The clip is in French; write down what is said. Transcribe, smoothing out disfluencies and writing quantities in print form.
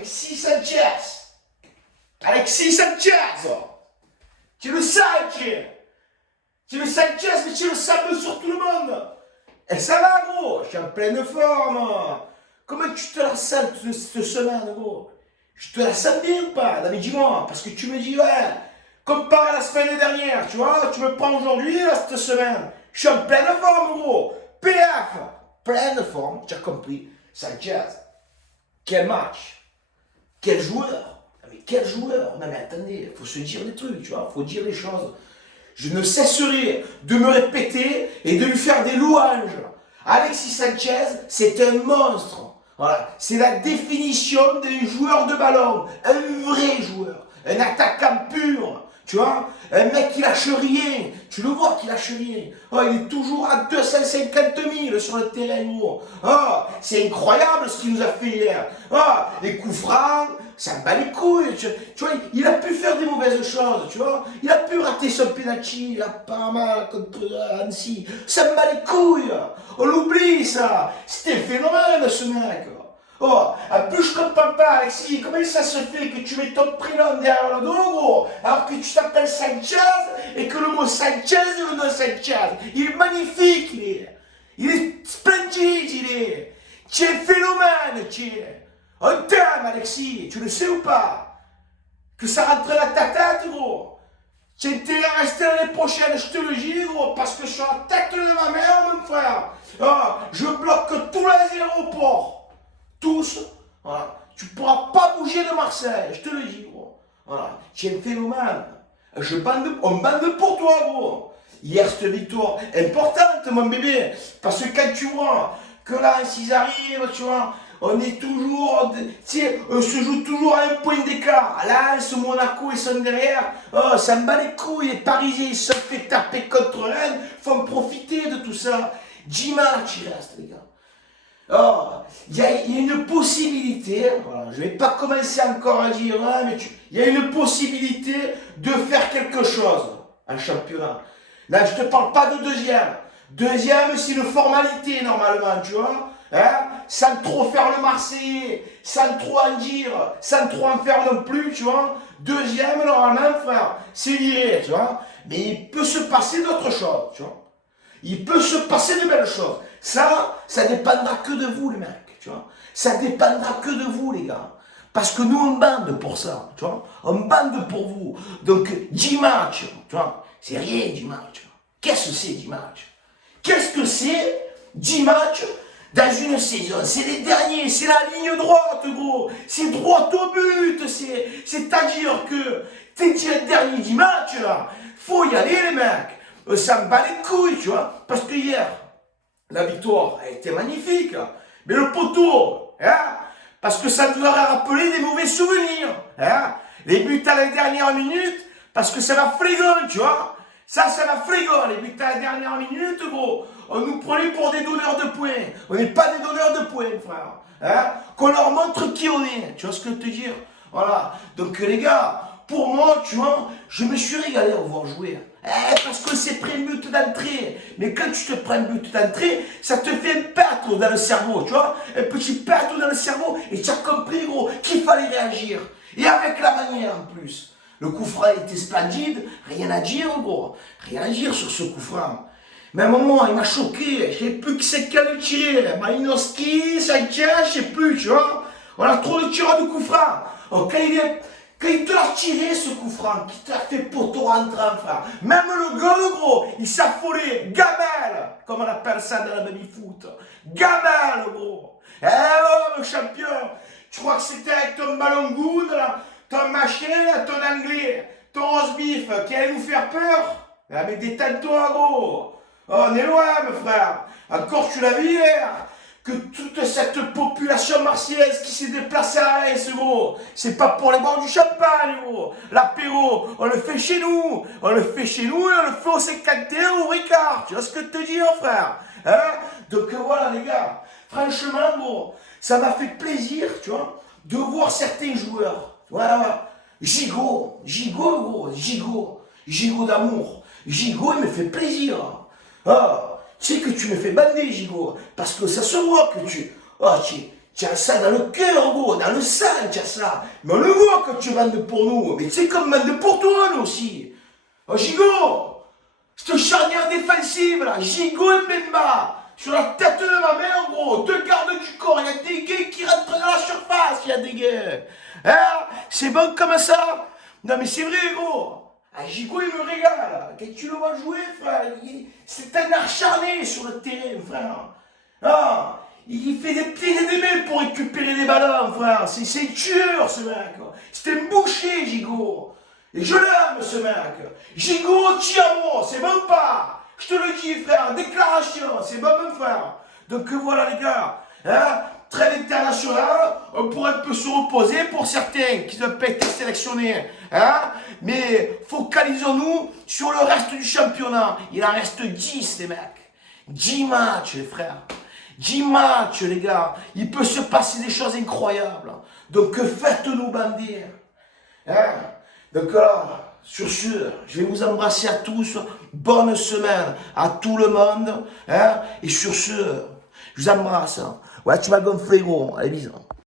Alexis Sanchez. Alexis Sanchez. Tu le sais, tu le Sanchez, mais tu le sables sur tout le monde. Et ça va, gros. Je suis en pleine forme. Comment tu te la sens cette semaine, gros? Je te la sens bien ou pas? Non, mais dis-moi, parce que tu me dis, ouais, comparé à la semaine dernière, tu vois, tu me prends aujourd'hui, là, cette semaine. Je suis en pleine forme, gros. PF, pleine forme, tu as compris. Sanchez, quel match, quel joueur. Mais quel joueur. Non, mais attendez, il faut se dire des trucs, tu vois, il faut dire les choses. Je ne cesserai de me répéter et de lui faire des louanges. Alexis Sanchez, c'est un monstre. Voilà, c'est la définition d'un joueur de ballon, un vrai joueur, un attaquant pur, tu vois, un mec qui lâche rien, tu le vois qu'il lâche rien. Oh, il est toujours à 250 000 sur le terrain, gros. Oh, c'est incroyable ce qu'il nous a fait hier. Oh, les coups francs, ça me bat les couilles. Tu vois, il a pu faire des mauvaises choses, tu vois. Il a pu rater son penalty, il a pas mal contre Annecy. Ça me bat les couilles. On l'oublie, ça. C'était un phénomène, ce mec. Oh, en plus je comprends pas, Alexis, comment ça se fait que tu mets ton prénom derrière le dos, gros, alors que tu t'appelles Sanchez, et que le mot Sanchez et le nom Sanchez, il est magnifique, il est splendide, il est. Tu es un phénomène, tu es. On t'aime, Alexis, tu le sais ou pas? Que ça rentre dans ta tête, gros. Tu as intérêt à rester l'année prochaine, je te le dis, gros, parce que je suis en tête de ma mère, mon frère. Oh, je bloque tous les aéroports. Tous, voilà. Tu ne pourras pas bouger de Marseille, je te le dis, gros. Voilà. Tu es un phénomène. On bande pour toi, gros. Hier, cette victoire importante, mon bébé. Parce que quand tu vois que là, s'ils arrivent, tu vois, on est toujours, tu sais, on se joue toujours à un point d'écart. Là, ce Monaco, ils sont derrière. Oh, ça me bat les couilles. Les Parisiens, ils se fait taper contre Rennes. Il faut en profiter de tout ça. 10 matchs, il reste, les gars. Oh, il y a une possibilité, voilà, je ne vais pas commencer encore à dire, hein, mais il y a une possibilité de faire quelque chose en championnat. Là, je ne te parle pas de deuxième. Deuxième, c'est une formalité normalement, tu vois, hein, sans trop faire le Marseillais, sans trop en dire, sans trop en faire non plus, tu vois. Deuxième, normalement, frère, c'est viré, tu vois. Mais il peut se passer d'autres choses, tu vois. Il peut se passer de belles choses. Ça dépendra que de vous, les mecs, tu vois. Ça dépendra que de vous, les gars. Parce que nous, on bande pour ça, tu vois. On bande pour vous. Donc, 10 matchs, tu vois, c'est rien, 10 matchs. Qu'est-ce que c'est, 10 matchs? Qu'est-ce que c'est, 10 matchs dans une saison? C'est les derniers, c'est la ligne droite, gros. C'est droit au but. C'est-à-dire que tes 10 derniers 10 matchs, là, faut y aller, les mecs. Ça me bat les couilles, tu vois. Parce que hier, la victoire a été magnifique. Mais le poteau, hein, parce que ça nous aurait rappelé des mauvais souvenirs. Hein, les buts à la dernière minute, parce que ça m'a flégonne, tu vois. Ça m'a flégonne, les buts à la dernière minute, gros. On nous prenait pour des donneurs de points. On n'est pas des donneurs de points, frère. Hein, qu'on leur montre qui on est. Tu vois ce que je veux te dire? Voilà. Donc, les gars, pour moi, tu vois, je me suis régalé à vous voir jouer. Parce que c'est pris un but d'entrée. Mais quand tu te prends un but d'entrée, ça te fait un pâteau dans le cerveau, tu vois. Un petit pâteau dans le cerveau. Et tu as compris, gros, qu'il fallait réagir. Et avec la manière, en plus. Le coup franc était splendide. Rien à dire, gros. Rien à dire sur ce coup franc. Mais à un moment, il m'a choqué. Je ne sais plus qui c'est qui a le tiré. Malinowski, Sanchez, je ne sais plus, tu vois. On a trop de tireurs de coup franc. Donc, quand il te l'a tiré, ce coup franc, qui t'a fait poteau rentrant, frère. Même le goal, gros, il s'affolait. Gamelle, comme on appelle ça dans la baby-foot. Gamelle, gros. Eh oh, le champion. Tu crois que c'était avec ton ballon good, là, ton machin, là, ton anglais, ton rose-beef, qui allait nous faire peur? Ah, mais détends-toi, gros. Oh, on est loin, mon frère. Encore, tu l'as vu hier, que toute cette population marseillaise qui s'est déplacée à Reims, gros, c'est pas pour les boire du champagne, gros. L'apéro, on le fait chez nous. On le fait chez nous et on le fait au 51 au Ricard. Tu vois ce que je te dis, mon frère? Hein? Donc voilà, les gars. Franchement, gros, ça m'a fait plaisir, tu vois, de voir certains joueurs. Voilà. Gigot, gros, Gigot d'amour. Gigot, il me fait plaisir. Ah, tu sais que tu me fais bander, Gigot, parce que ça se voit que Tu as ça dans le cœur, gros, dans le sang, tu as ça. Mais on le voit quand tu bandes pour nous. Mais c'est comme bande pour toi, nous aussi. Oh, Gigot, cette charnière défensive, là, Gigot et Mbemba, sur la tête de ma mère, gros, deux gardes du corps, il y a des gays qui rentrent dans la surface, il y a des gays. Hein? C'est bon comme ça? Non, mais c'est vrai, gros. Ah, Gigot, il me régale. Quand tu le vois jouer, frère, c'est un acharné sur le terrain, frère. Ah, il fait des pieds et des mains pour récupérer les ballons, frère. C'est un tueur, ce mec. C'est un boucher, Gigot. Et je l'aime, ce mec. Gigot, Tiamo, c'est bon pas. Je te le dis, frère. Déclaration, c'est bon, mon frère. Donc voilà, les gars. Hein, trêve internationale, on pourrait un peu se reposer pour certains qui n'ont pas été sélectionnés. Hein, mais focalisons-nous sur le reste du championnat. Il en reste 10, les mecs. 10 matchs, les frères. 10 matchs, les gars. Il peut se passer des choses incroyables. Donc faites-nous bandir. Hein? Donc là, sur ce, je vais vous embrasser à tous. Bonne semaine à tout le monde. Hein? Et sur ce, je vous embrasse. Ouais, tu m'as gonflé, gros. Allez, bisous.